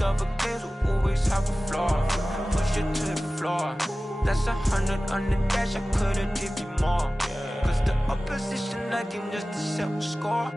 Most of a kids will always have a flaw. Push it to the floor. That's 100 on the dash, I could've give you more. Cause the opposition, I deem just to set a score.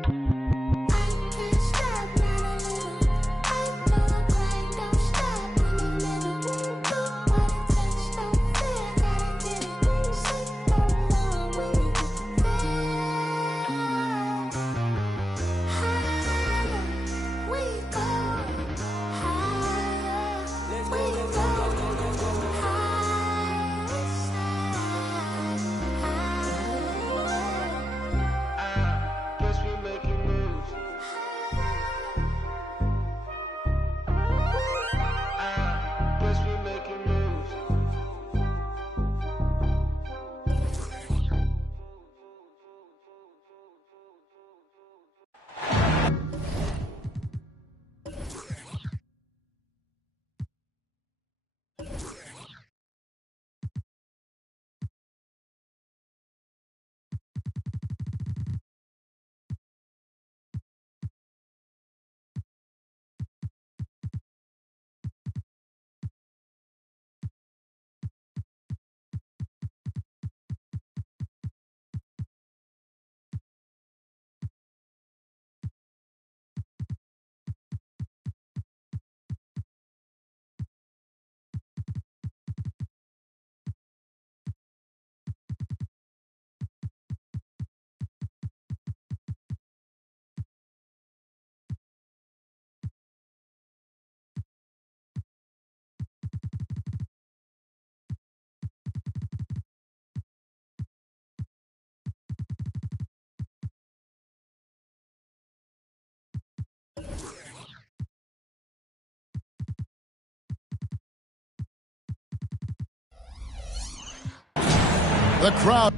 The crowd.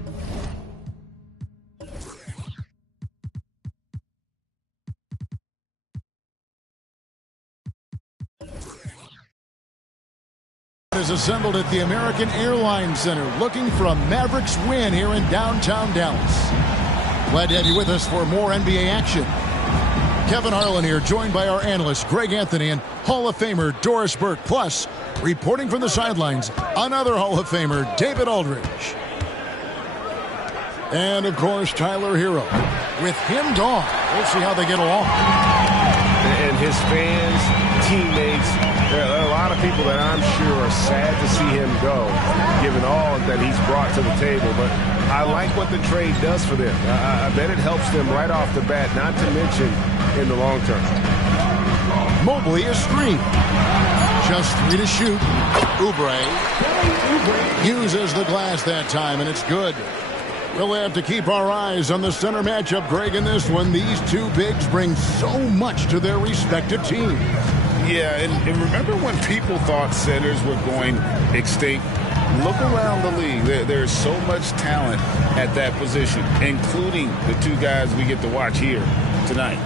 Is assembled at the American Airlines Center looking for a Mavericks win here in downtown Dallas. Glad to have you with us for more NBA action. Kevin Harlan here, joined by our analyst Greg Anthony and Hall of Famer Doris Burke. Plus, reporting from the sidelines, another Hall of Famer, David Aldridge. And, of course, Tyler Hero. With him gone, we'll see how they get along. And his fans, teammates, there are a lot of people that I'm sure are sad to see him go, given all that he's brought to the table. But I like what the trade does for them. I bet it helps them right off the bat, not to mention in the long term. Mobley a screen. Just 3 to shoot. Oubre uses the glass that time, and it's good. We'll have to keep our eyes on the center matchup, Greg, in this one. These two bigs bring so much to their respective teams. Yeah, and remember when people thought centers were going extinct? Look around the league. There's so much talent at that position, including the two guys we get to watch here tonight.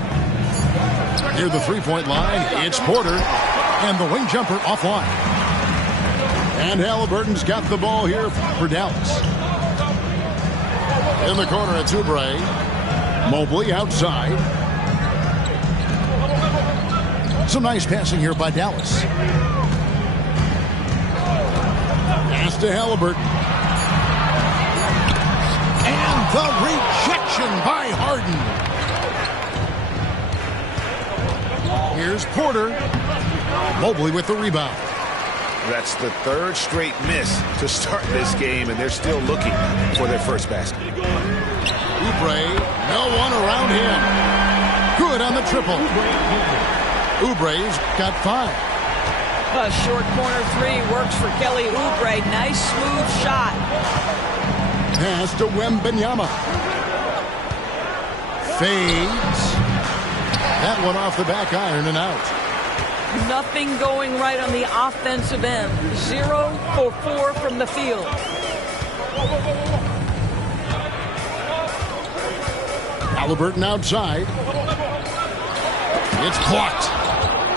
Near the three-point line, it's Porter, and the wing jumper offline. And Halliburton's got the ball here for Dallas. In the corner, it's Oubre. Mobley outside. Some nice passing here by Dallas. Pass to Halliburton. And the rejection by Harden. Here's Porter. Mobley with the rebound. That's the third straight miss to start this game, and they're still looking for their first basket. Oubre, no one around him. Good on the triple. Oubre's got 5. A short corner 3 works for Kelly Oubre. Nice smooth shot. Pass to Wembanyama. Fades. That one off the back iron and out. Nothing going right on the offensive end. 0 for 4 from the field. Halliburton outside. It's blocked.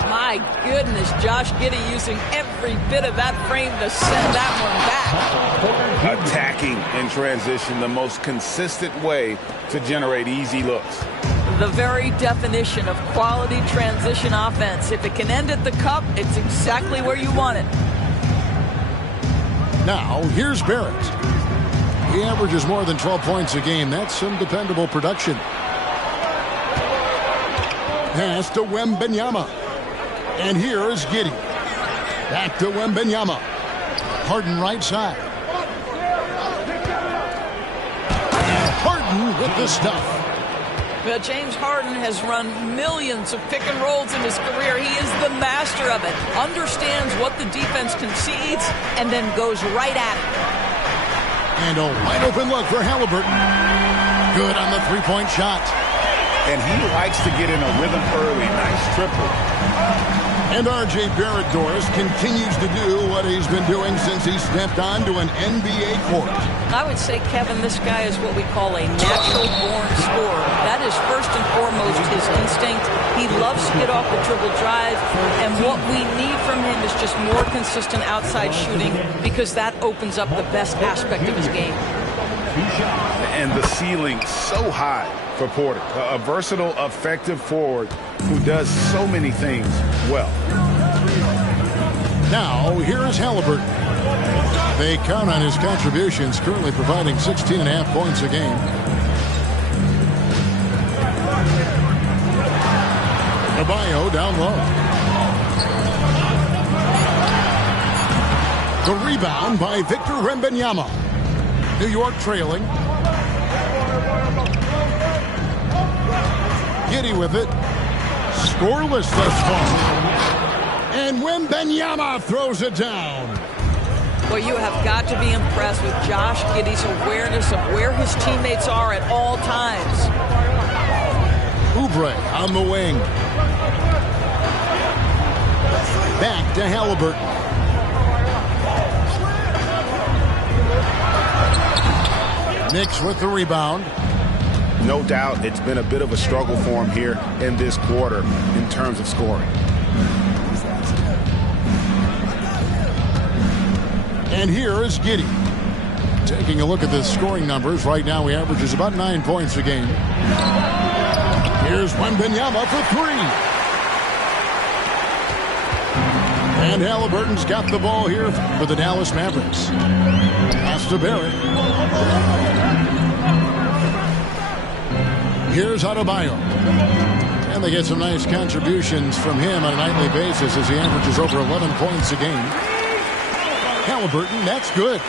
My goodness, Josh Giddey using every bit of that frame to send that one back. Attacking in transition, the most consistent way to generate easy looks. The very definition of quality transition offense. If it can end at the cup, it's exactly where you want it. Now, here's Barrett. He averages more than 12 points a game. That's some dependable production. Pass to Wembanyama. And here is Giddey. Back to Wembanyama. Harden right side. And Harden with the stuff. Well, James Harden has run millions of pick and rolls in his career. He is the master of it. Understands what the defense concedes and then goes right at it. And a wide open look for Halliburton. Good on the three-point shot. And he likes to get in a rhythm early. Nice triple. And R.J. Barrett, Doris, continues to do what he's been doing since he stepped onto an NBA court. I would say, Kevin, this guy is what we call a natural-born scorer. That is first and foremost his instinct. He loves to get off the dribble drive, and what we need from him is just more consistent outside shooting because that opens up the best aspect of his game. And the ceiling so high for Porter. A versatile, effective forward who does so many things well. Now, here is Halliburton. They count on his contributions, currently providing 16.5 points a game. Adebayo down low. The rebound by Victor Wembanyama. New York trailing. Giddey with it. Scoreless thus far. And Wembanyama throws it down. Well, you have got to be impressed with Josh Giddey's awareness of where his teammates are at all times. Oubre on the wing. Back to Halliburton. Knicks with the rebound. No doubt it's been a bit of a struggle for him here in this quarter in terms of scoring. And here is Giddey. Taking a look at the scoring numbers, right now he averages about 9 points a game. Here's Wembanyama for three. And Halliburton's got the ball here for the Dallas Mavericks. Pass to Barrett. Here's Adebayo. And they get some nice contributions from him on a nightly basis as he averages over 11 points a game. Halliburton, that's good.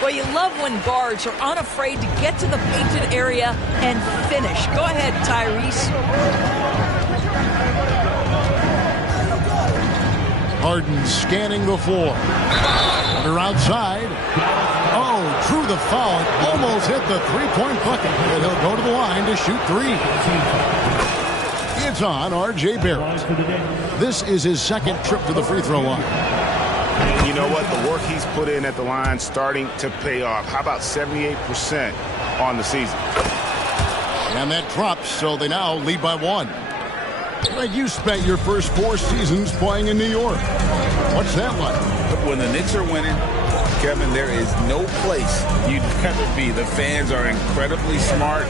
Well, you love when guards are unafraid to get to the painted area and finish. Go ahead, Tyrese. Harden scanning the floor. They're outside. Oh, drew the foul. Almost hit the three-point bucket. And he'll go to the line to shoot three. It's on R.J. Barrett. This is his second trip to the free throw line. You know what? The work he's put in at the line starting to pay off. How about 78% on the season? And that drops, so they now lead by one. Like you spent your first 4 seasons playing in New York. What's that like? When the Knicks are winning, Kevin, there is no place you'd rather be. The fans are incredibly smart,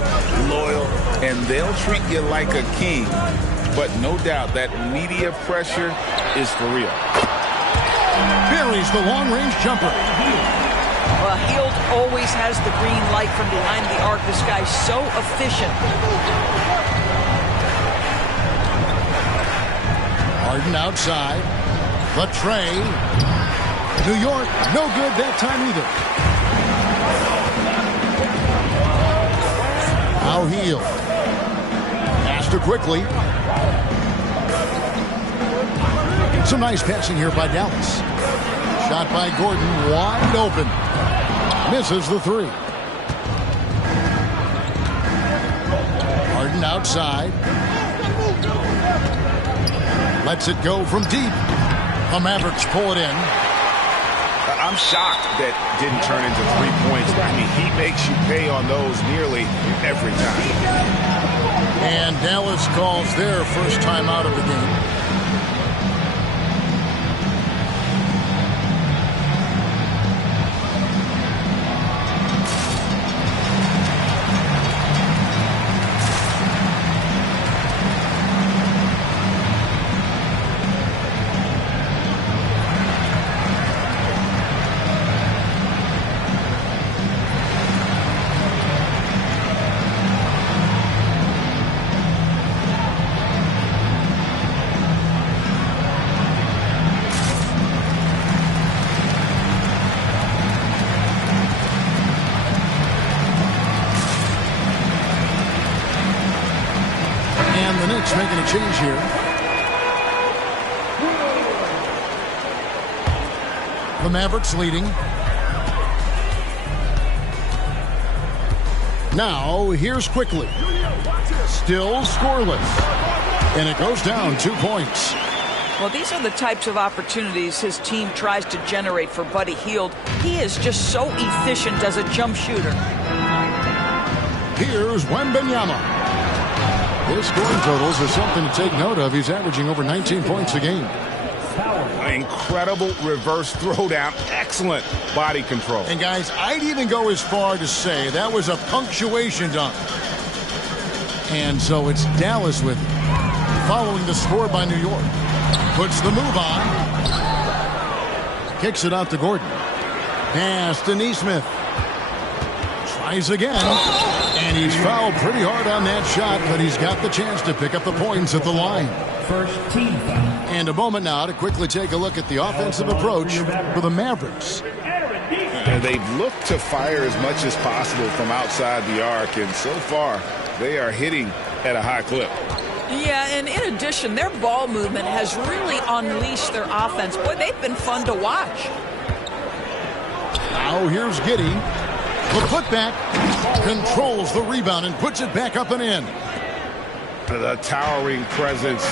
loyal, and they'll treat you like a king. But no doubt that media pressure is for real. Buries the long-range jumper. Well, Hield always has the green light from behind the arc. This guy's so efficient. Harden outside. The tray. New York, no good that time either. Now Hield. Pass to quickly. Some nice passing here by Dallas. Shot by Gordon, wide open. Misses the three. Harden outside. Lets it go from deep. The Mavericks pull it in. I'm shocked that didn't turn into 3 points. I mean, he makes you pay on those nearly every time. And Dallas calls their first time out of the game. change here. The Mavericks leading. Now, here's quickly. Still scoreless. And it goes down 2 points. Well, these are the types of opportunities his team tries to generate for Buddy Hield. He is just so efficient as a jump shooter. Here's Wembanyama. His scoring totals are something to take note of. He's averaging over 19 points a game. Incredible reverse throwdown. Excellent body control. And guys, I'd even go as far to say that was a punctuation dunk. And so it's Dallas with it, following the score by New York. Puts the move on. Kicks it out to Gordon. Pass to Nesmith. Tries again. And he's fouled pretty hard on that shot, but he's got the chance to pick up the points at the line. First team foul. And a moment now to quickly take a look at the offensive approach for the Mavericks. And they've looked to fire as much as possible from outside the arc, and so far they are hitting at a high clip. Yeah, and in addition, their ball movement has really unleashed their offense. Boy, they've been fun to watch. Now here's Giddey. The putback controls the rebound and puts it back up and in. The towering presence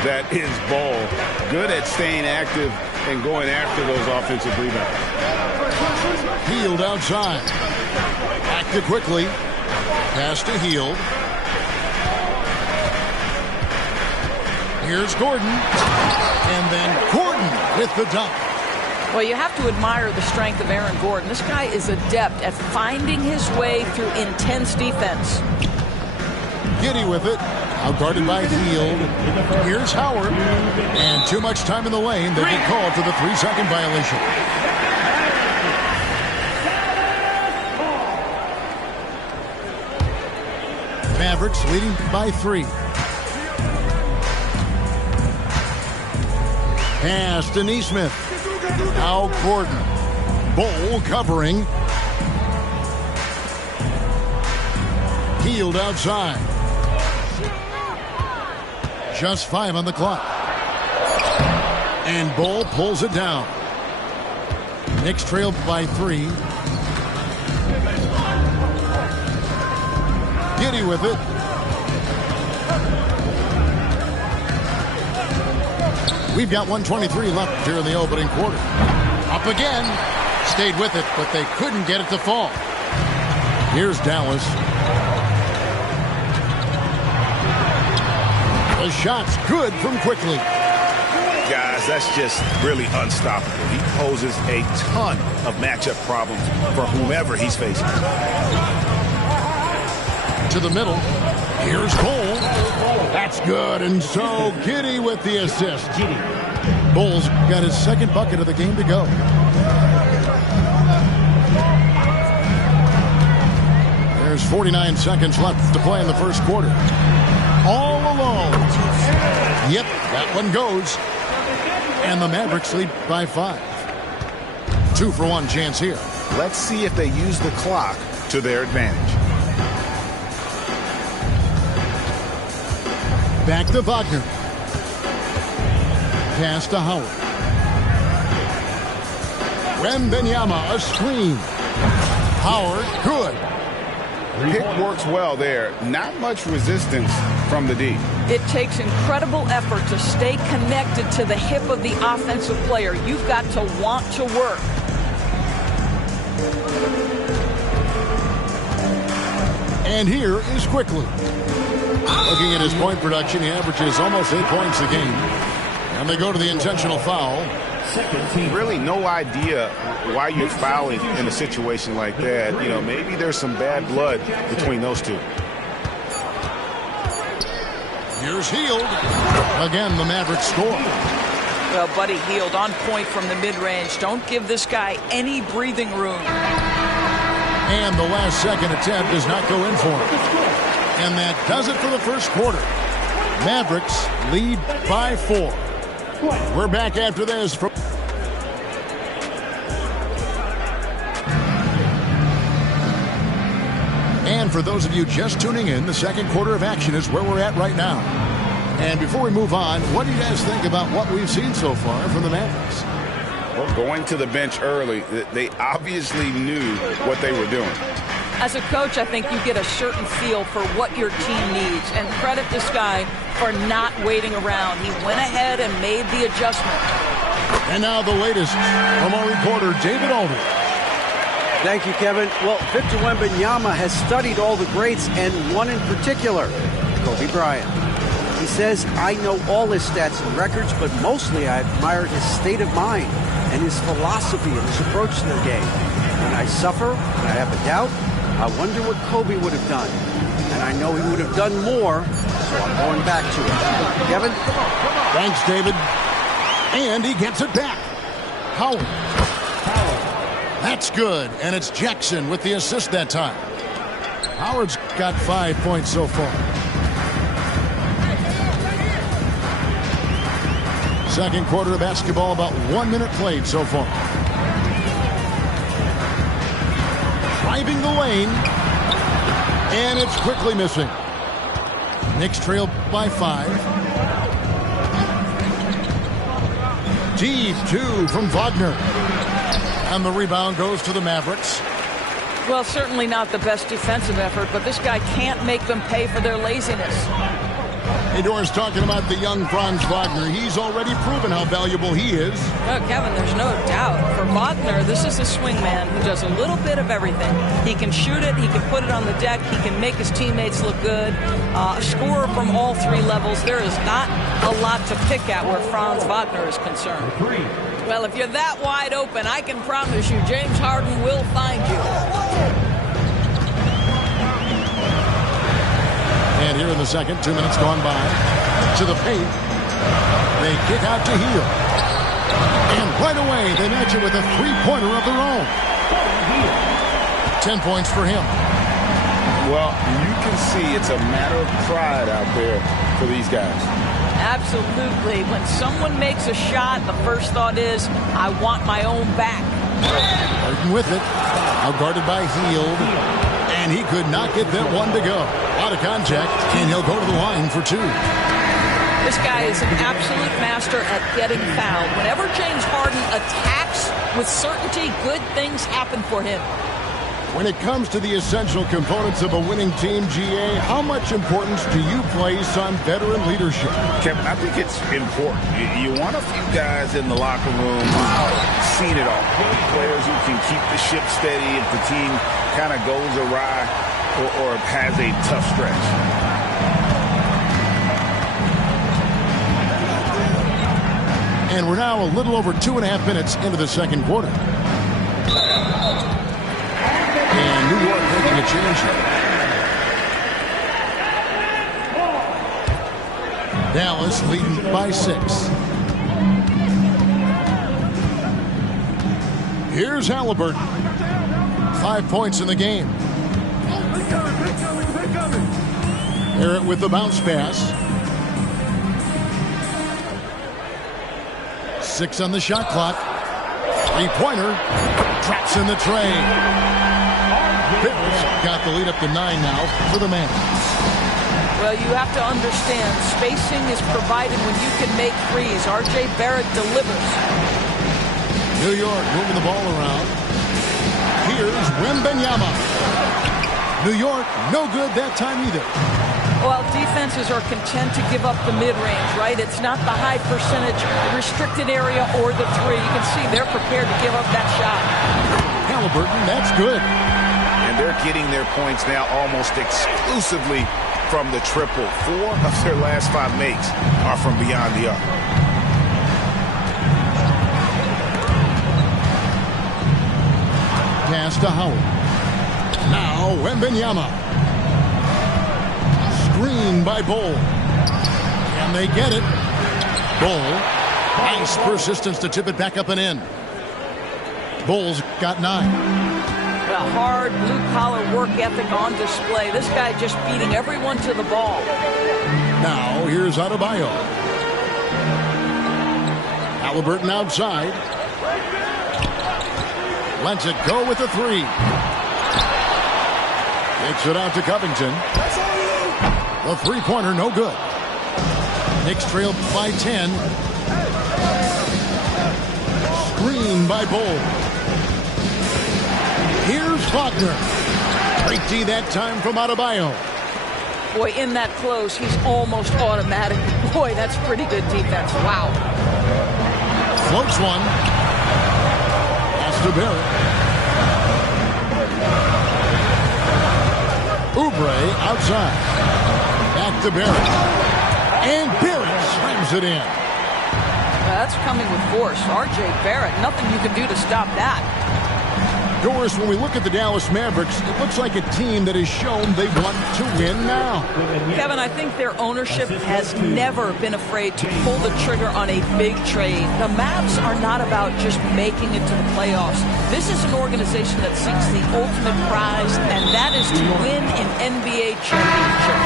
that is Ball. Good at staying active and going after those offensive rebounds. Hield outside. Back to quickly. Pass to Hield. Here's Gordon. And then Gordon with the dunk. Well, you have to admire the strength of Aaron Gordon. This guy is adept at finding his way through intense defense. Giddey with it. Outguarded by Hield. Here's Howard. And too much time in the lane. They get called for the 3-second violation. Mavericks leading by 3. Pass to Nesmith. Now Gordon. Bol covering. Hield outside. Just 5 on the clock. And Bol pulls it down. Knicks trailed by 3. Giddey with it. We've got 1:23 left here in the opening quarter. Up again. Stayed with it, but they couldn't get it to fall. Here's Dallas. The shot's good from quickly. Guys, that's just really unstoppable. He poses a ton of matchup problems for whomever he's facing. To the middle. Here's Cole. That's good. And so Giddey with the assist. Bol's got his second bucket of the game to go. There's 49 seconds left to play in the first quarter. All alone. Yep, that one goes. And the Mavericks lead by 5. 2-for-1 chance here. Let's see if they use the clock to their advantage. Back to Wagner. Pass to Howard. Wembanyama, a screen. Howard, good. Pick works well there. Not much resistance from the D. It takes incredible effort to stay connected to the hip of the offensive player. You've got to want to work. And here is quickly. Looking at his point production, he averages almost 8 points a game. And they go to the intentional foul. Really no idea why you're fouling in a situation like that. You know, maybe there's some bad blood between those two. Here's Hield. Again, the Mavericks score. Well, Buddy Hield on point from the mid-range. Don't give this guy any breathing room. And the last second attempt does not go in for him. And that does it for the first quarter. Mavericks lead by 4. We're back after this. And for those of you just tuning in, the second quarter of action is where we're at right now. And before we move on, what do you guys think about what we've seen so far from the Mavericks? Well, going to the bench early, they obviously knew what they were doing. As a coach, I think you get a certain feel for what your team needs. And credit this guy for not waiting around. He went ahead and made the adjustment. And now the latest from our reporter, David Aldridge. Thank you, Kevin. Well, Victor Wembanyama has studied all the greats, and one in particular, Kobe Bryant. He says, I know all his stats and records, but mostly I admired his state of mind and his philosophy and his approach to the game. When I suffer, when I have a doubt, I wonder what Kobe would have done. And I know he would have done more, so I'm going back to it. Kevin? Thanks, David. And he gets it back. Howard. That's good. And it's Jackson with the assist that time. Howard's got 5 points so far. Second quarter of basketball, about 1 minute played so far. Driving the lane. And it's quickly missing. Knicks trail by 5. Deep 2 from Wagner. And the rebound goes to the Mavericks. Well, certainly not the best defensive effort, but this guy can't make them pay for their laziness. Hey, Doris, talking about the young Franz Wagner. He's already proven how valuable he is. Oh, Kevin, there's no doubt. For Wagner, this is a swingman who does a little bit of everything. He can shoot it. He can put it on the deck. He can make his teammates look good. A scorer from all 3 levels. There is not a lot to pick at where Franz Wagner is concerned. Well, if you're that wide open, I can promise you James Harden will find you. And here in the second, 2 minutes gone by. To the paint. They kick out to Hield. And right away, they match it with a 3-pointer of their own. 10 points for him. Well, you can see it's a matter of pride out there for these guys. Absolutely. When someone makes a shot, the first thought is, I want my own back. Harden with it. Now guarded by Hield. And he could not get that one to go. Out of contact, and he'll go to the line for 2. This guy is an absolute master at getting fouled. Whenever James Harden attacks with certainty, good things happen for him. When it comes to the essential components of a winning team, GA, how much importance do you place on veteran leadership? Kevin, I think it's important. You want a few guys in the locker room who've seen it all. Players who can keep the ship steady if the team kind of goes awry or has a tough stretch. And we're now a little over 2.5 minutes into the second quarter. And New York making a change here. Dallas leading by 6. Here's Halliburton. 5 points in the game. Barrett with the bounce pass. 6 on the shot clock. 3-pointer. Traps in the tray. Barrett's got the lead up to 9 now for the man. Well, you have to understand, spacing is provided when you can make threes. R.J. Barrett delivers. New York moving the ball around. Here's Wembanyama. New York, no good that time either. Well, defenses are content to give up the mid-range, right? It's not the high percentage restricted area or the 3. You can see they're prepared to give up that shot. Halliburton, that's good. And they're getting their points now almost exclusively from the triple. 4 of their last 5 makes are from beyond the arc. Pass to Howard. Now Wembanyama. Screen by Bol. And they get it. Bol. Nice persistence to tip it back up and in. Bol's got 9. A hard blue-collar work ethic on display. This guy just beating everyone to the ball. Now here's Adebayo. Halliburton outside. Lets it go with the 3. Takes it out to Covington. The 3-pointer, no good. Knicks trail by 10. Screen by Bull. Here's Wagner. Great D that time from Adebayo. Boy, in that close, he's almost automatic. Boy, that's pretty good defense. Wow. Floats one. Pass to Barrett. Oubre outside. Back to Barrett. And Barrett slams it in. That's coming with force. R.J. Barrett, nothing you can do to stop that. Doris, when we look at the Dallas Mavericks, it looks like a team that has shown they want to win now. Kevin, I think their ownership has never been afraid to pull the trigger on a big trade. The Mavs are not about just making it to the playoffs. This is an organization that seeks the ultimate prize, and that is to win an NBA championship.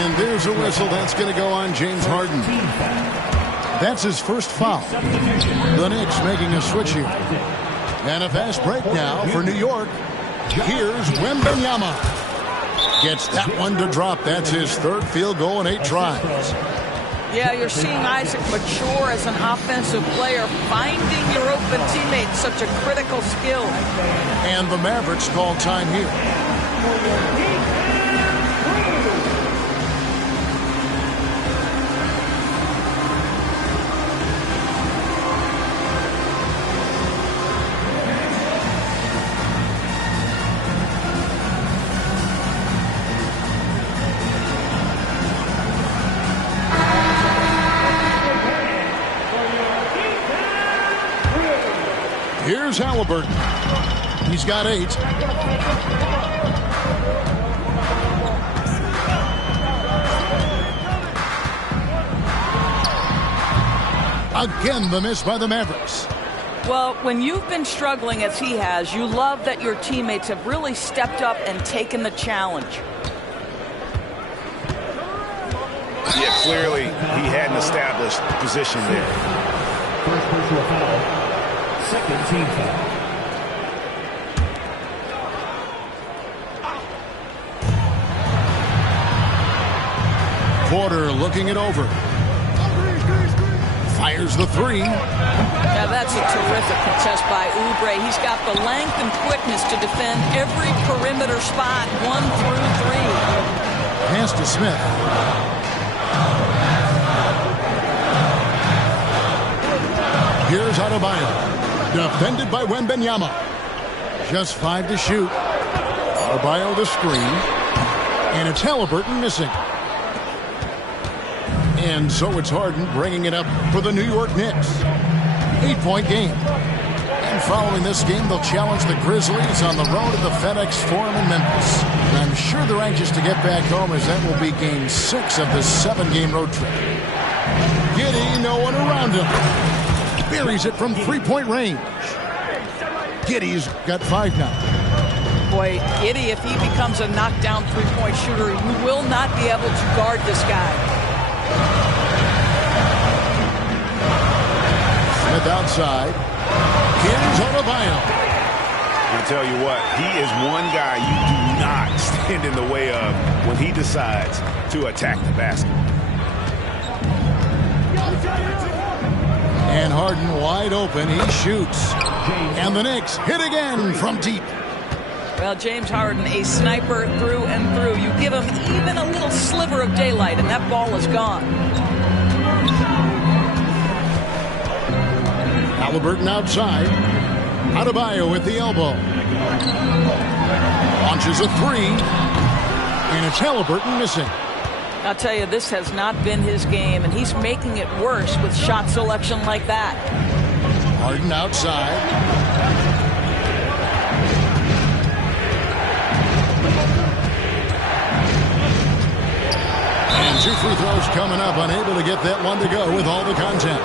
And there's a whistle. That's going to go on James Harden. That's his first foul. The Knicks making a switch here. And a fast break now for New York. Here's Wembanyama. Gets that one to drop. That's his third field goal in 8 tries. Yeah, you're seeing Isaac mature as an offensive player, finding your open teammates, such a critical skill. And the Mavericks call time here. Here's Halliburton. He's got 8. Again, the miss by the Mavericks. Well, when you've been struggling as he has, you love that your teammates have really stepped up and taken the challenge. Yeah, clearly he hadn't established position there. First personal foul. Second team foul. Porter looking it over. Fires the 3. Yeah, that's a terrific contest by Oubre. He's got the length and quickness to defend every perimeter spot, 1 through 3. Pass to Smith. Here's Adebayo. Defended by Wembanyama. Just 5 to shoot. Adebayo the screen. And it's Halliburton missing. And so it's Harden bringing it up for the New York Knicks. 8-point game. And following this game, they'll challenge the Grizzlies on the road at the FedEx Forum in Memphis. And I'm sure they're anxious to get back home, as that will be game 6 of the 7-game road trip. Giddey, no one around him. Buries it from 3-point range. Giddey's got 5 now. Boy, Giddey, if he becomes a knockdown 3-point shooter, you will not be able to guard this guy. Smith outside. Here's Adebayo. I tell you what, he is one guy you do not stand in the way of when he decides to attack the basket. And Harden wide open. He shoots. And the Knicks hit again from deep. Well, James Harden, a sniper through and through. You give him even a little sliver of daylight, and that ball is gone. Halliburton outside. Adebayo with the elbow. Launches a 3. And it's Halliburton missing. I'll tell you, this has not been his game, and he's making it worse with shot selection like that. Harden outside. And 2 free throws coming up, unable to get that one to go with all the contact.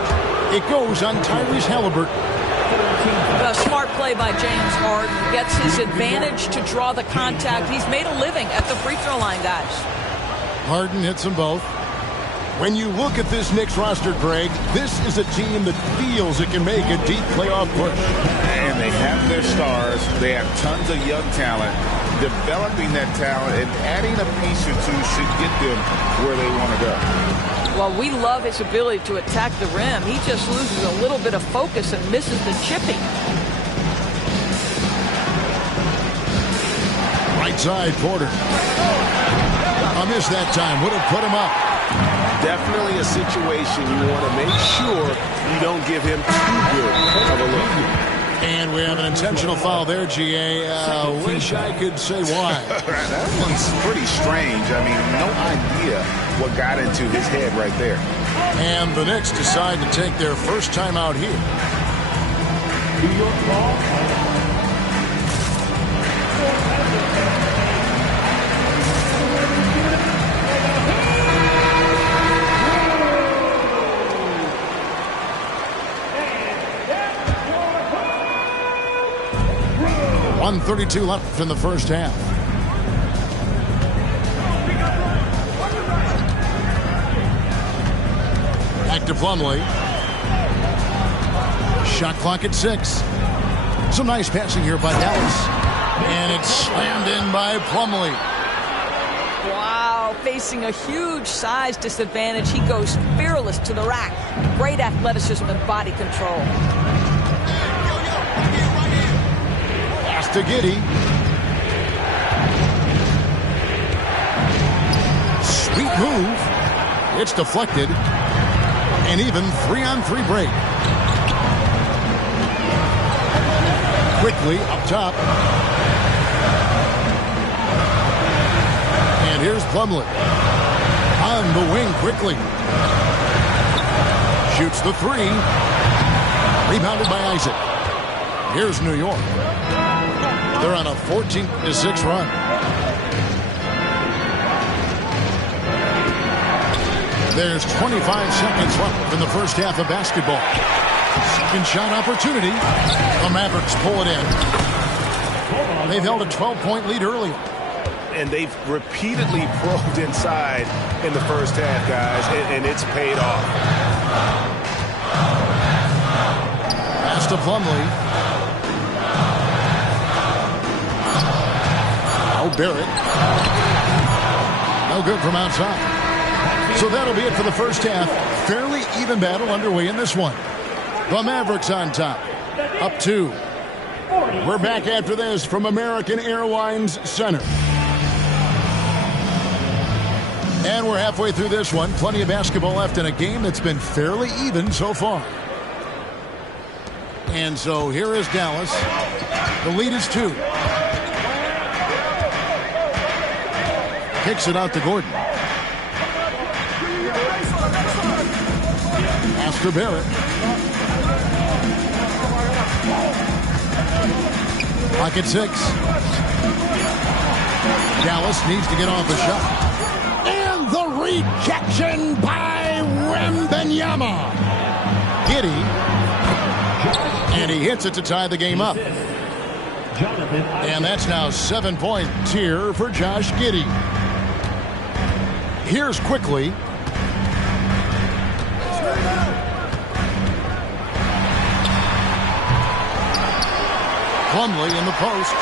It goes on Tyrese Halliburton. A smart play by James Harden. Gets his advantage to draw the contact. He's made a living at the free throw line, guys. Harden hits them both. When you look at this Knicks roster, Greg, this is a team that feels it can make a deep playoff push. And they have their stars. They have tons of young talent. Developing that talent and adding a piece or two should get them where they want to go. Well, we love his ability to attack the rim. He just loses a little bit of focus and misses the chipping. Right side, Porter. A miss that time. Would have put him up. Definitely a situation you want to make sure you don't give him too good of a look. And we have an intentional foul there, GA. Wish I could say why. That one's pretty strange. I mean, no idea what got into his head right there. And the Knicks decide to take their first time out here. New York ball. 1:32 left in the first half. Back to Plumlee. Shot clock at 6. Some nice passing here by Dallas. And it's slammed in by Plumlee. Wow, facing a huge size disadvantage. He goes fearless to the rack. Great athleticism and body control. Pass to Giddey. Sweet move. It's deflected. An even 3-on-3 break. Quickly up top. And here's Plumlee. On the wing quickly. Shoots the 3. Rebounded by Isaac. Here's New York. They're on a 14-6 run. There's 25 seconds left in the first half of basketball. Second shot opportunity. The Mavericks pull it in. They've held a 12-point lead earlier. And they've repeatedly probed inside in the first half, guys, and it's paid off. Pass to Plumlee. Oh, Barrett. No good from outside. So that'll be it for the first half. Fairly even battle underway in this one. The Mavericks on top. Up 2. We're back after this from American Airlines Center. And we're halfway through this one. Plenty of basketball left in a game that's been fairly even so far. And so here is Dallas. The lead is 2. Kicks it out to Gordon. Pass to Barrett. Clock at 6. Dallas needs to get off a shot. And the rejection by Wembanyama. Giddey. And he hits it to tie the game up. And that's now 7 points here for Josh Giddey. Here's quickly. Plumlee in the post.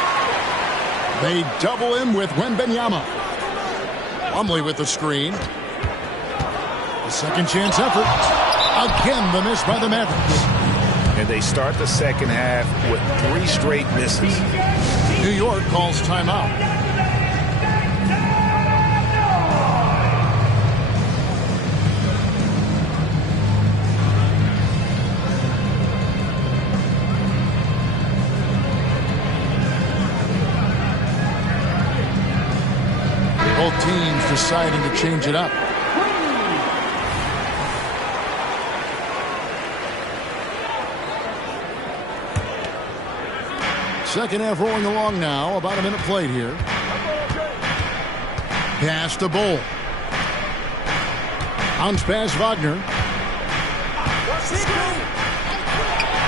They double him with Wembanyama. Plumlee with the screen. A second chance effort. Again, the miss by the Mavericks. And they start the second half with 3 straight misses. New York calls timeout. Both teams deciding to change it up. Second half rolling along now. About a minute played here. Pass to Bull. Bounce pass Wagner.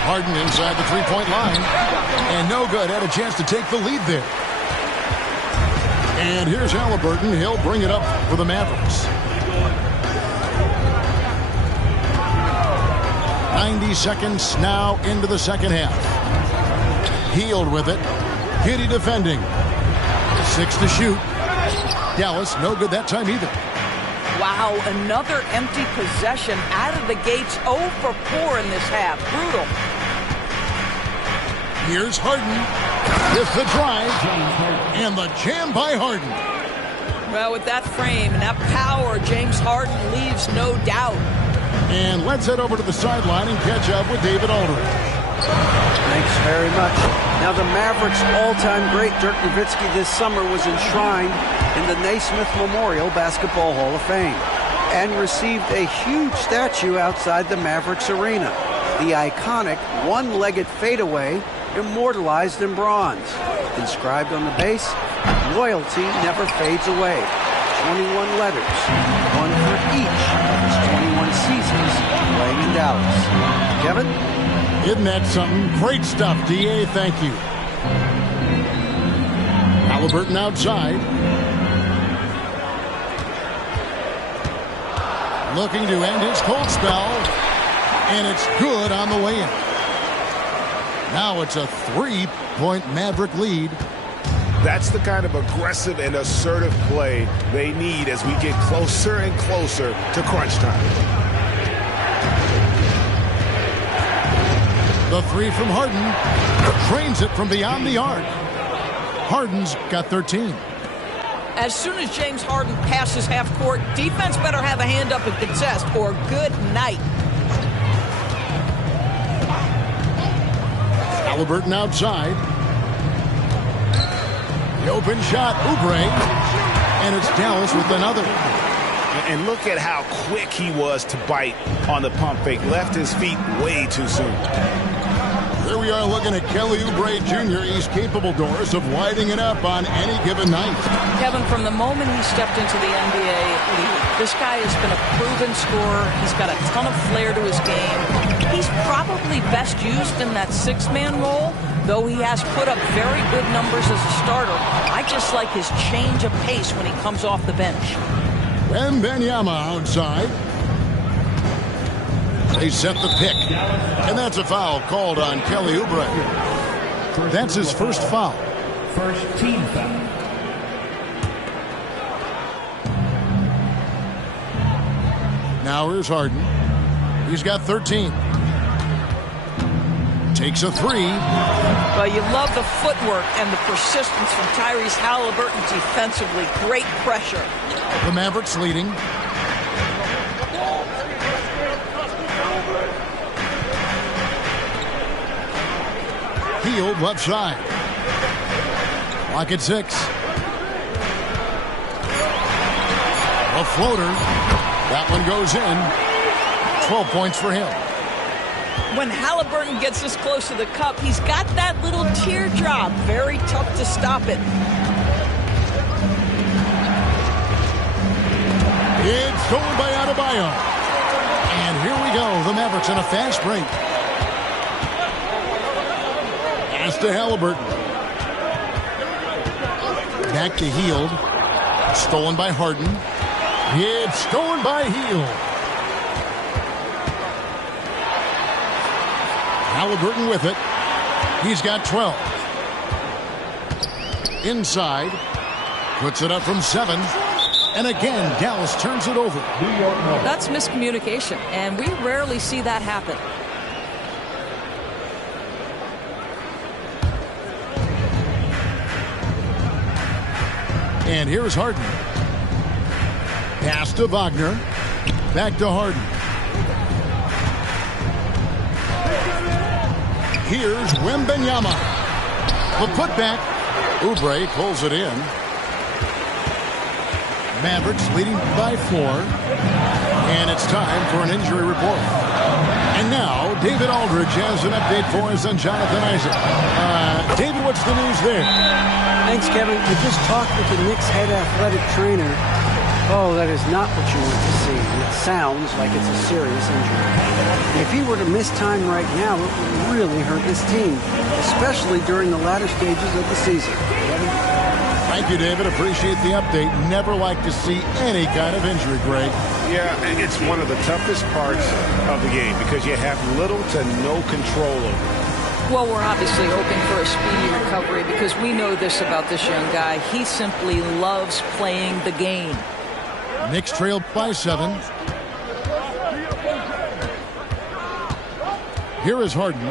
Harden inside the three-point line. And no good. Had a chance to take the lead there. And here's Halliburton. He'll bring it up for the Mavericks. 90 seconds now into the second half. Healed with it. Giddey defending. 6 to shoot. Dallas, no good that time either. Wow, another empty possession out of the gates. 0 for 4 in this half. Brutal. Here's Harden with the drive and the jam by Harden. Well, with that frame and that power, James Harden leaves no doubt. And let's head over to the sideline and catch up with David Aldridge. Thanks very much. Now, the Mavericks' all-time great Dirk Nowitzki this summer was enshrined in the Naismith Memorial Basketball Hall of Fame and received a huge statue outside the Mavericks arena. The iconic one-legged fadeaway immortalized in bronze. Inscribed on the base, loyalty never fades away. 21 letters, one for each of his 21 seasons playing in Dallas. Kevin? Isn't that something? Great stuff, D.A. Thank you. Halliburton outside. Looking to end his cold spell. And it's good on the way in. Now it's a 3-point Maverick lead. That's the kind of aggressive and assertive play they need as we get closer and closer to crunch time. The 3 from Harden. Drains it from beyond the arc. Harden's got 13. As soon as James Harden passes half court, defense better have a hand up and contest, or good night. Halliburton outside. The open shot, Oubre. And it's Dallas with another. And look at how quick he was to bite on the pump fake. Left his feet way too soon. Here we are looking at Kelly Oubre Jr. He's capable, Doris, of lighting it up on any given night. Kevin, from the moment he stepped into the NBA league, this guy has been a proven scorer. He's got a ton of flair to his game. He's probably best used in that 6-man role, though he has put up very good numbers as a starter. I just like his change of pace when he comes off the bench. Benvenuti outside. They set the pick. And that's a foul called on Kelly Oubre. That's his first foul. First team foul. Now here's Harden. He's got 13. Takes a 3. Well, you love the footwork and the persistence from Tyrese Halliburton defensively. Great pressure. The Mavericks leading. Field left side. Lock at 6. A floater. That one goes in. 12 points for him. When Halliburton gets this close to the cup, he's got that little teardrop. Very tough to stop it. It's stolen by Adebayo. And here we go. The Mavericks in a fast break. Pass to Halliburton. Back to Hield. Stolen by Harden. It's stolen by Hield. Halliburton with it. He's got 12. Inside. Puts it up from 7. And again, Dallas turns it over. That's miscommunication, and we rarely see that happen. And here's Harden. Pass to Wagner. Back to Harden. Here's Wembanyama. The putback. Oubre pulls it in. Mavericks leading by 4. And it's time for an injury report. And now, David Aldridge has an update for us on Jonathan Isaac. David, what's the news there? Thanks, Kevin. I just talked with the Knicks head athletic trainer. Oh, that is not what you want to see. It sounds like it's a serious injury. If he were to miss time right now, it would really hurt his team, especially during the latter stages of the season. Kevin? Thank you, David. Appreciate the update. Never like to see any kind of injury, Greg. Yeah, it's one of the toughest parts of the game because you have little to no control over it. Well, we're obviously hoping for a speedy recovery because we know this about this young guy. He simply loves playing the game. Knicks trail by 7. Here is Harden.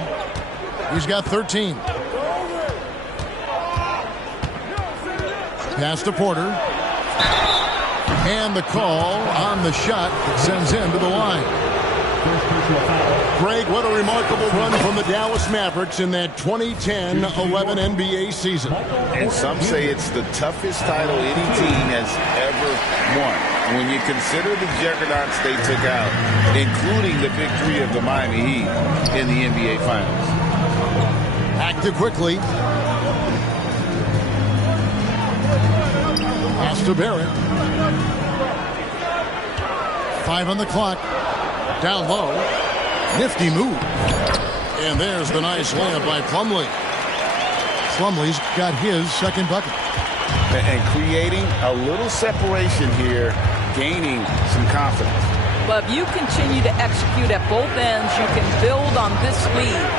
He's got 13. Pass to Porter. And the call on the shot that sends him to the line. Greg, what a remarkable run from the Dallas Mavericks in that 2010-11 NBA season. And some say it's the toughest title any team has ever won. When you consider the juggernauts they took out, including the big three of the Miami Heat in the NBA Finals. Back to quickly. Pass to Barrett. 5 on the clock. Down low. Nifty move. And there's the nice layup by Plumlee. Plumlee's got his second bucket. And creating a little separation here, gaining some confidence. But if you continue to execute at both ends, you can build on this lead.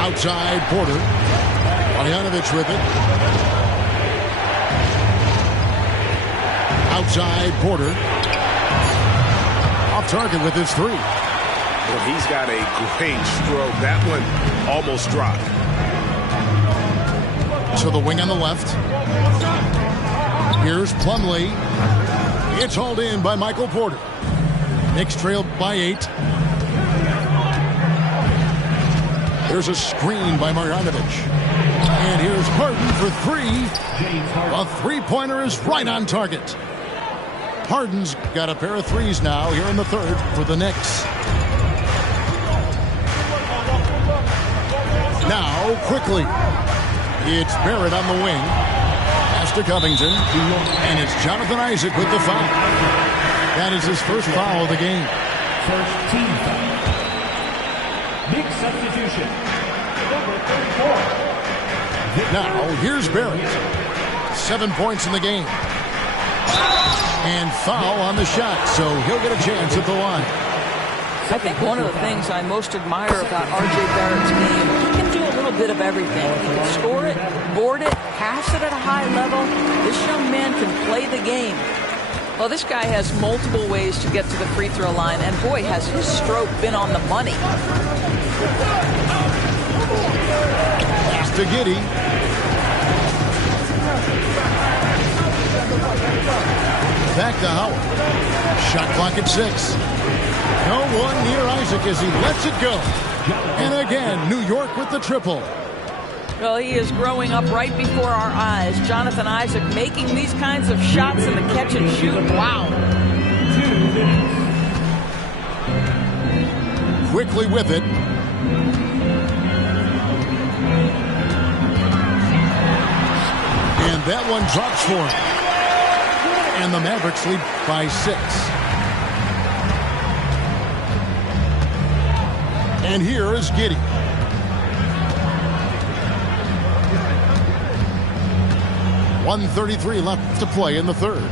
Outside Porter. Marjanovic with it. Outside Porter. Off target with his 3. Well, he's got a great stroke. That one almost dropped. To the wing on the left. Here's Plumlee. It's hauled in by Michael Porter. Knicks trailed by 8. There's a screen by Marjanovic. And here's Harden for 3. A three-pointer is right on target. Harden's got a pair of 3s now here in the third for the Knicks. Now, quickly. It's Barrett on the wing. Pass to Covington. And it's Jonathan Isaac with the foul. That is his first foul of the game. First team foul. Big substitution. Number 34. Now, here's Barrett. 7 points in the game. And foul on the shot, so he'll get a chance at the line. I think one of the things I most admire about R.J. Barrett's game, he can do a little bit of everything. He can score it, board it, pass it at a high level. This young man can play the game. Well, this guy has multiple ways to get to the free throw line, and boy, has his stroke been on the money. Pass to Giddey. Back to Howard. Shot clock at 6. No one near Isaac as he lets it go. And again, New York with the triple. Well, he is growing up right before our eyes. Jonathan Isaac making these kinds of shots in the catch and shoot. Wow. Quickly with it. And that one drops for him. And the Mavericks lead by 6. And here is Giddey. .133 left to play in the third.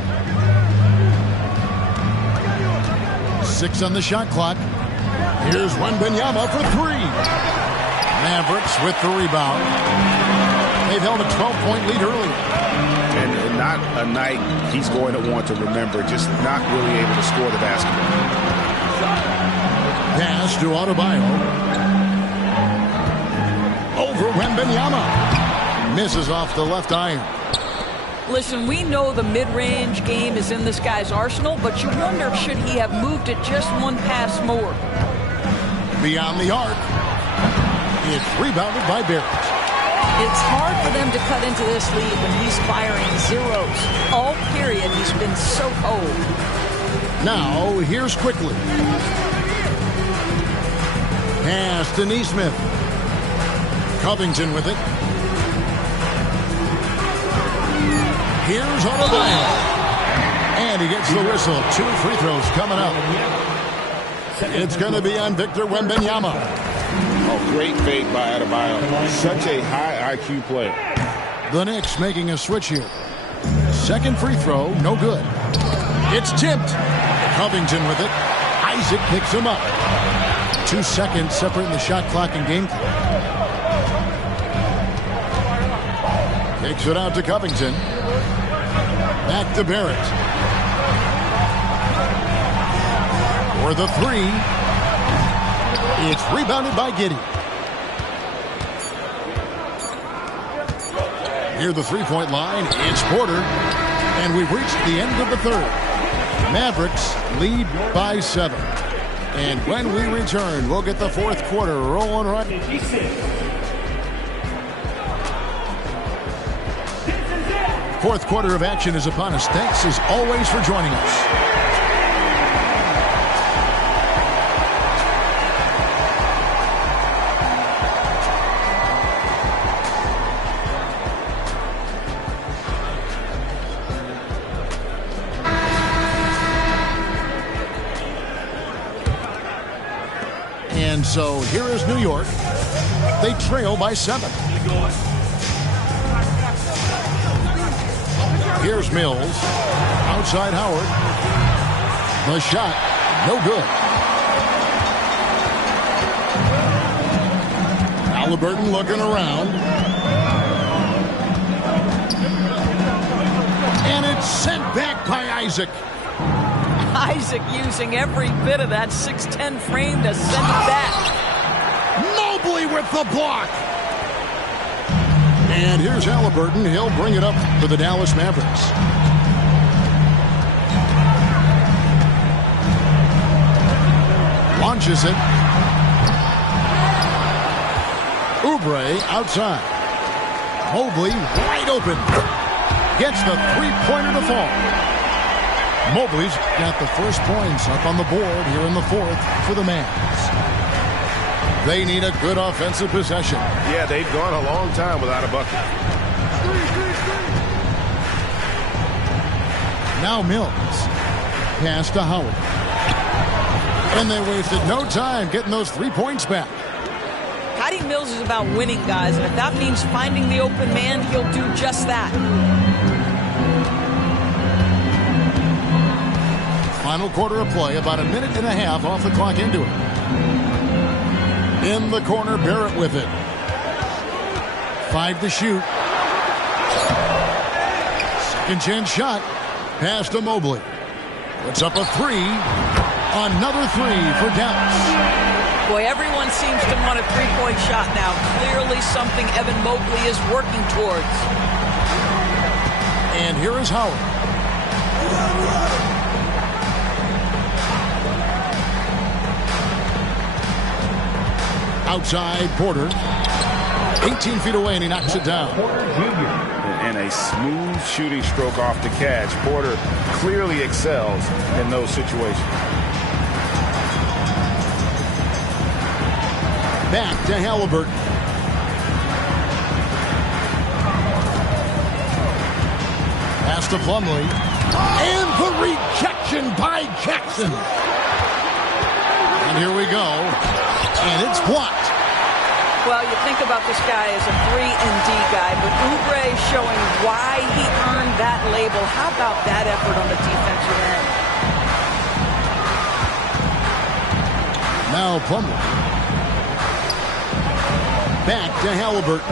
6 on the shot clock. Here's Benvenuti for 3. Mavericks with the rebound. They've held a 12-point lead earlier. And not a night he's going to want to remember, just not really able to score the basketball. Pass to Adebayo. Over Wembanyama. Misses off the left iron. Listen, we know the mid-range game is in this guy's arsenal, but you wonder, should he have moved it just one pass more? Beyond the arc. It's rebounded by Barrett. It's hard for them to cut into this lead when he's firing zeros. All period, he's been so cold. Now, here's quickly. Pass to Nesmith. Covington with it. Here's Adebayo. And he gets the whistle. 2 free throws coming up. It's going to be on Victor Wembanyama. Oh, great fake by Adebayo. Such a high IQ player. The Knicks making a switch here. Second free throw, no good. It's tipped. Covington with it. Isaac picks him up. 2 seconds separating the shot clock and game clock. Takes it out to Covington. Back to Barrett. For the three. It's rebounded by Giddey. Near the three-point line, it's Porter. And we've reached the end of the third. Mavericks lead by 7. And when we return, we'll get the fourth quarter rolling right. Fourth quarter of action is upon us. Thanks as always for joining us. And so here is New York. They trail by 7. Here's Mills. Outside Howard. The shot, no good. Halliburton looking around. And it's sent back by Isaac. Isaac using every bit of that 6'10" frame to send it back. Mobley with the block. And here's Halliburton. He'll bring it up for the Dallas Mavericks. Launches it. Oubre outside. Mobley wide open. Gets the three-pointer to fall. Mobley's got the first points up on the board here in the fourth for the Mavs. They need a good offensive possession. Yeah, they've gone a long time without a bucket. Now Mills. Pass to Howard. And they wasted no time getting those 3 points back. Patty Mills is about winning, guys, and if that means finding the open man, he'll do just that. Final quarter of play, about a minute and a half off the clock into it. In the corner, Barrett with it. 5 to shoot. Second chance shot. Pass to Mobley. Puts up a 3. Another 3 for Dallas. Boy, everyone seems to want a three-point shot now. Clearly something Evan Mobley is working towards. And here is Howard. Outside Porter. 18 feet away, and he knocks it down. And a smooth shooting stroke off the catch. Porter clearly excels in those situations. Back to Halliburton. Pass to Plumlee. And the rejection by Jackson. And here we go. And it's blocked. Well, you think about this guy as a 3-and-D guy, but Oubre showing why he earned that label. How about that effort on the defensive end? Now Plumlee. Back to Halliburton.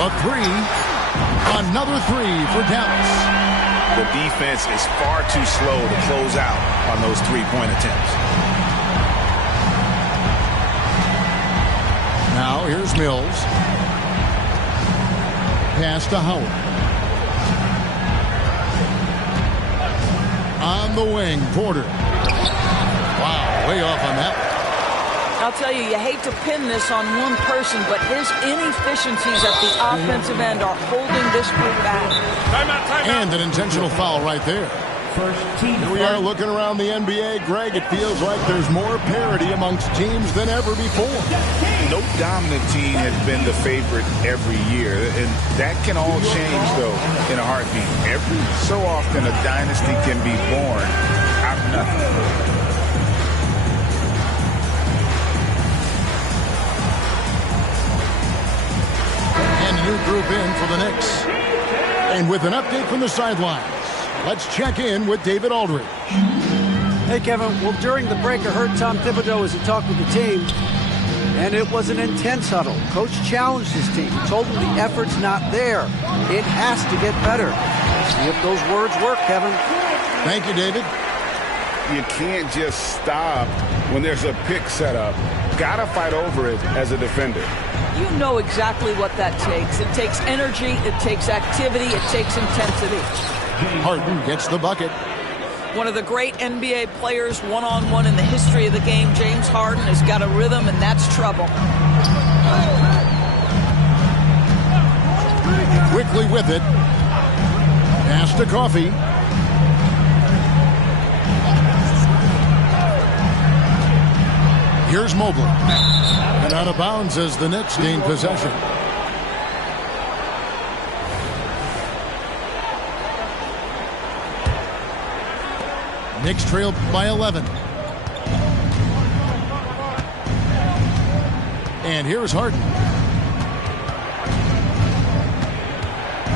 A 3. Another 3 for Dallas. The defense is far too slow to close out on those three-point attempts. Now here's Mills. Pass to Howard. On the wing, Porter. Wow, way off on that one. I'll tell you, you hate to pin this on one person, but his inefficiencies at the offensive end are holding this group back. Timeout. And an intentional foul right there. Here we are looking around the NBA. Greg, it feels like there's more parity amongst teams than ever before. No dominant team has been the favorite every year, and that can all change, though, in a heartbeat. Every so often, a dynasty can be born out of nothing. New group in for the Knicks. And with an update from the sidelines, let's check in with David Aldridge. Hey, Kevin. Well, during the break, I heard Tom Thibodeau as he talked with the team, and it was an intense huddle. Coach challenged his team. He told them the effort's not there. It has to get better. See if those words work, Kevin. Thank you, David. you can't just stop when there's a pick set up. Got to fight over it as a defender. You know exactly what that takes. It takes energy, it takes activity, it takes intensity. Harden gets the bucket. One of the great NBA players one-on-one in the history of the game, James Harden, has got a rhythm, and that's trouble. Quickly with it. Pass to Coffee. Here's Mobley. And out of bounds as the Knicks gain possession. Knicks trail by 11. And here's Harden.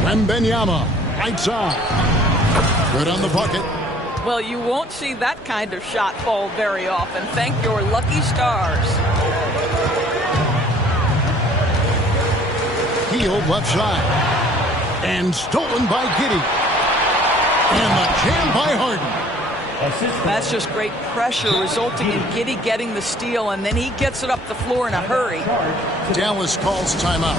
Benvenuti, right side. Good on the bucket. Well, you won't see that kind of shot fall very often. Thank your lucky stars. Hield left side. And stolen by Giddey. And the jam by Harden. That's just great pressure resulting in Giddey getting the steal, and then he gets it up the floor in a hurry. Dallas calls timeout.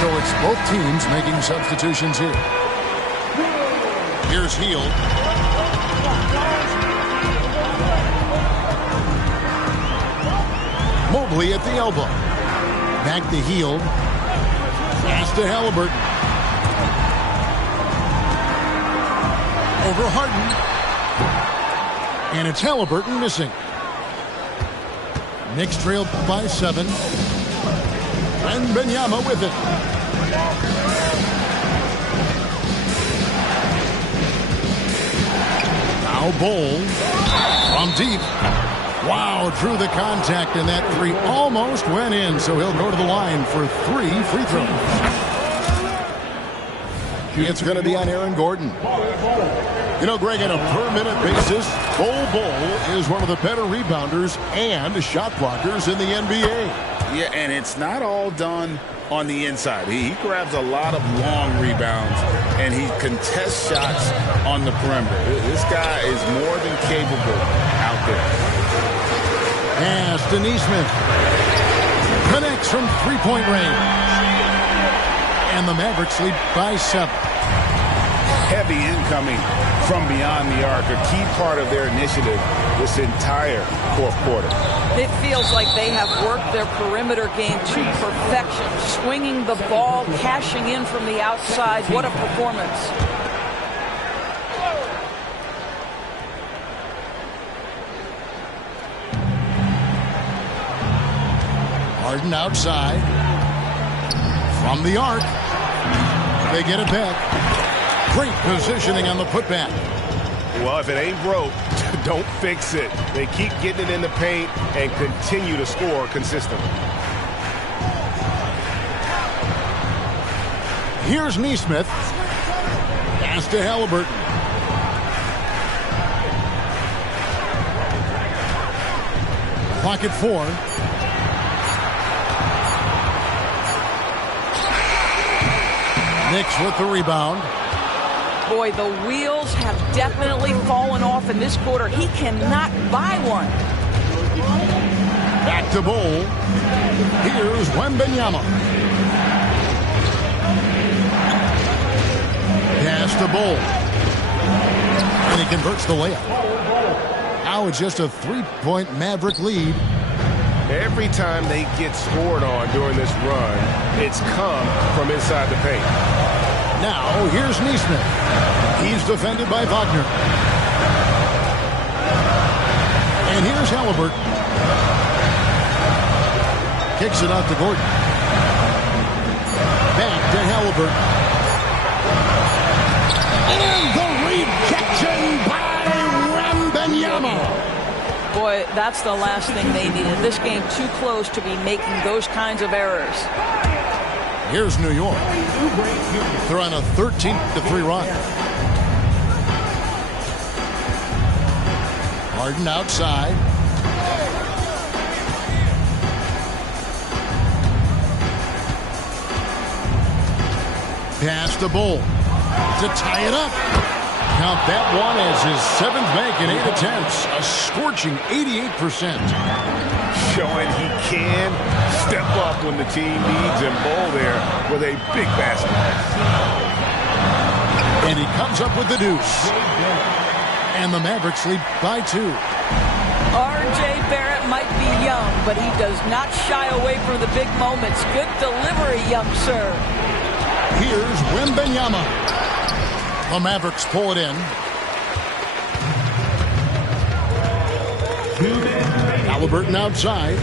So it's both teams making substitutions here. Here's Hield. Mobley at the elbow. Back to Hield. Pass to Halliburton. Over Harden. And it's Halliburton missing. Knicks trailed by 7. Benvenuti with it. Now Bol from deep. Wow, drew the contact, and that three almost went in, so he'll go to the line for 3 free throws. It's going to be on Aaron Gordon. You know, Greg, on a per-minute basis, Bol is one of the better rebounders and shot blockers in the NBA. Yeah, and it's not all done on the inside. He grabs a lot of long rebounds, and he contests shots on the perimeter. This guy is more than capable out there. Pass to Nesmith. Connects from three-point range. And the Mavericks lead by 7. Heavy incoming from beyond the arc, a key part of their initiative this entire fourth quarter. It feels like they have worked their perimeter game to perfection, swinging the ball, cashing in from the outside. What a performance. Harden outside. From the arc. They get it back. Great positioning on the putback. Well, if it ain't broke, don't fix it. They keep getting it in the paint and continue to score consistently. Here's Nesmith. Pass to Halliburton. Clock at 4. Knicks with the rebound. Boy, the wheels have definitely fallen off in this quarter. He cannot buy one. Back to Bol. Here's Benvenuti. Pass to Bol. And he converts the layup. Now it's just a 3-point Maverick lead. Every time they get scored on during this run, it's come from inside the paint. Now, here's Nesmith. He's defended by Wagner. And here's Halliburton. Kicks it out to Gordon. Back to Halliburton. And the rejection by Benvenuti. Boy, that's the last thing they needed. This game too close to be making those kinds of errors. Here's New York. They're on a 13-3 run. Harden outside. Pass to Bull to tie it up. Count that one as his 7th make in 8 attempts. A scorching 88%. Showing he can step up when the team needs him. Bull there with a big basket. And he comes up with the deuce. And the Mavericks lead by 2. R.J. Barrett might be young, but he does not shy away from the big moments. Good delivery, young sir. Here's Wembanyama. The Mavericks pull it in. Halliburton outside.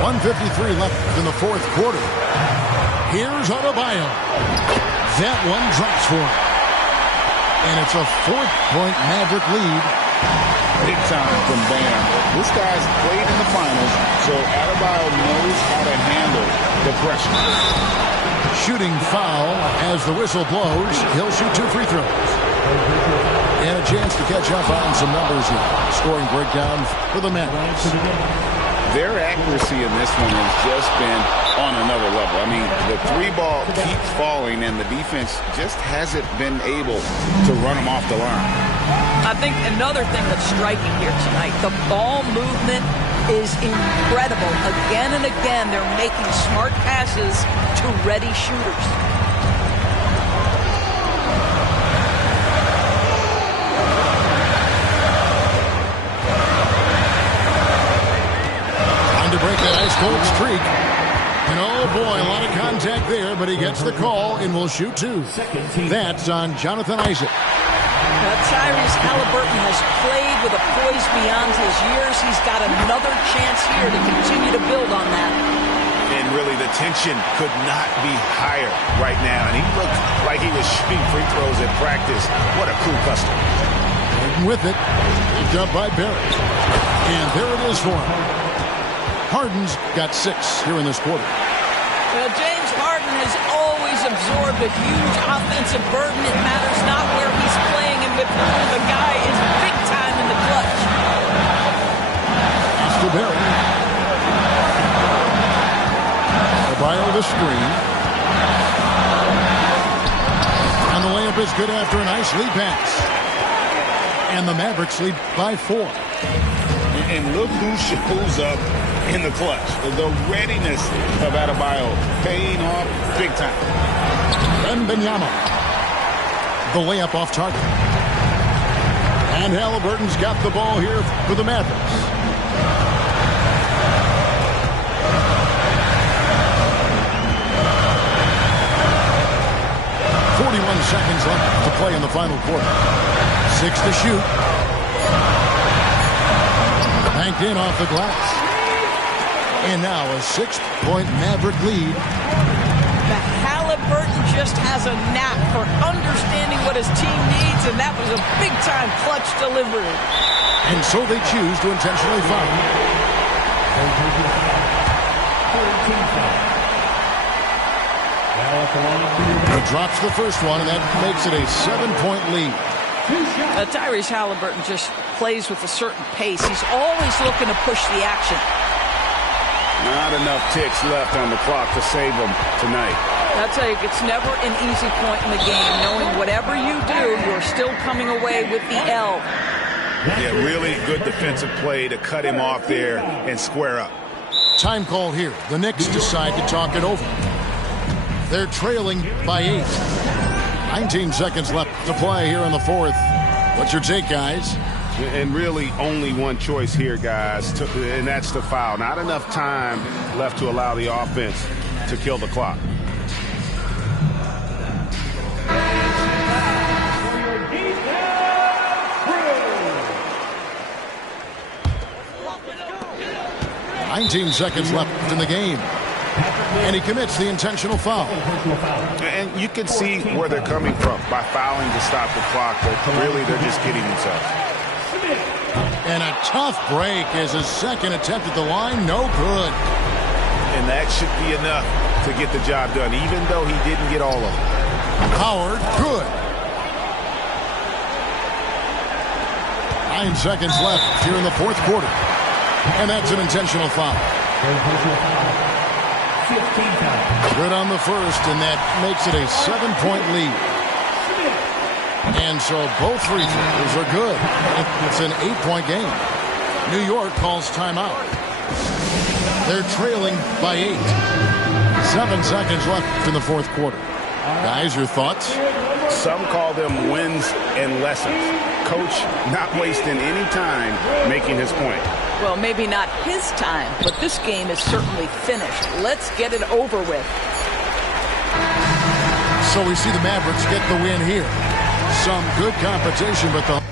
1:53 left in the 4th quarter. Here's Adebayo. That one drops for him. And it's a 4-point Maverick lead. Big time from Bam. This guy's played in the finals, so Adebayo knows how to handle the pressure. Shooting foul as the whistle blows. He'll shoot 2 free throws. And a chance to catch up on some numbers here. Scoring breakdown for the Mavericks. Their accuracy in this one has just been on another level. I mean, the 3-ball keeps falling, and the defense just hasn't been able to run them off the line. I think another thing that's striking here tonight, the ball movement is incredible. Again and again, they're making smart passes to ready shooters. To break that ice-cold streak. And oh boy, a lot of contact there, but he gets the call and will shoot 2. That's on Jonathan Isaac. Tyrese Halliburton has played with a poise beyond his years. He's got another chance here to continue to build on that. And really, the tension could not be higher right now. And he looked like he was shooting free throws at practice. What a cool customer. And with it, picked up by Barrett. And there it is for him. Harden's got 6 here in this quarter. James Harden has always absorbed a huge offensive burden. It matters not where he's playing and with whom. The guy is big time in the clutch. Pass to Barrett. Adebayo the screen. And the layup is good after a nice lead pass. And the Mavericks lead by 4. And look who shows up in the clutch. The readiness of Adebayo paying off big time. Benvenuti. The layup off target. And Halliburton's got the ball here for the Mavericks. Seconds left to play in the final quarter. 6 to shoot. Banked in off the glass. And now a 6-point Maverick lead. The Halliburton just has a knack for understanding what his team needs, and that was a big-time clutch delivery. And so they choose to intentionally foul. He drops the first one, and that makes it a 7-point lead. Tyrese Halliburton just plays with a certain pace. He's always looking to push the action. Not enough ticks left on the clock to save them tonight. I'll tell you, it's never an easy point in the game, knowing whatever you do, you're still coming away with the L. Yeah, really good defensive play to cut him off there and square up. Time call here. The Knicks decide to talk it over. They're trailing by 8. 19 seconds left to play here in the fourth. What's your take, guys? And really only one choice here, guys, and that's to foul. Not enough time left to allow the offense to kill the clock. – 19 seconds left in the game. And he commits the intentional foul. And you can see where they're coming from by fouling to stop the clock, but really they're just kidding themselves. And a tough break as his second attempt at the line, no good. And that should be enough to get the job done, even though he didn't get all of them. Howard, good. 9 seconds left here in the fourth quarter. And that's an intentional foul. 15 foul. Good on the first, and that makes it a 7-point lead. And so both free throws are good. It's an 8-point game. New York calls timeout. They're trailing by 8. 7 seconds left in the fourth quarter. Guys, your thoughts? Some call them wins and lessons. Coach not wasting any time making his point. Well, maybe not his time, but this game is certainly finished. Let's get it over with. So we see the Mavericks get the win here. Some good competition, but the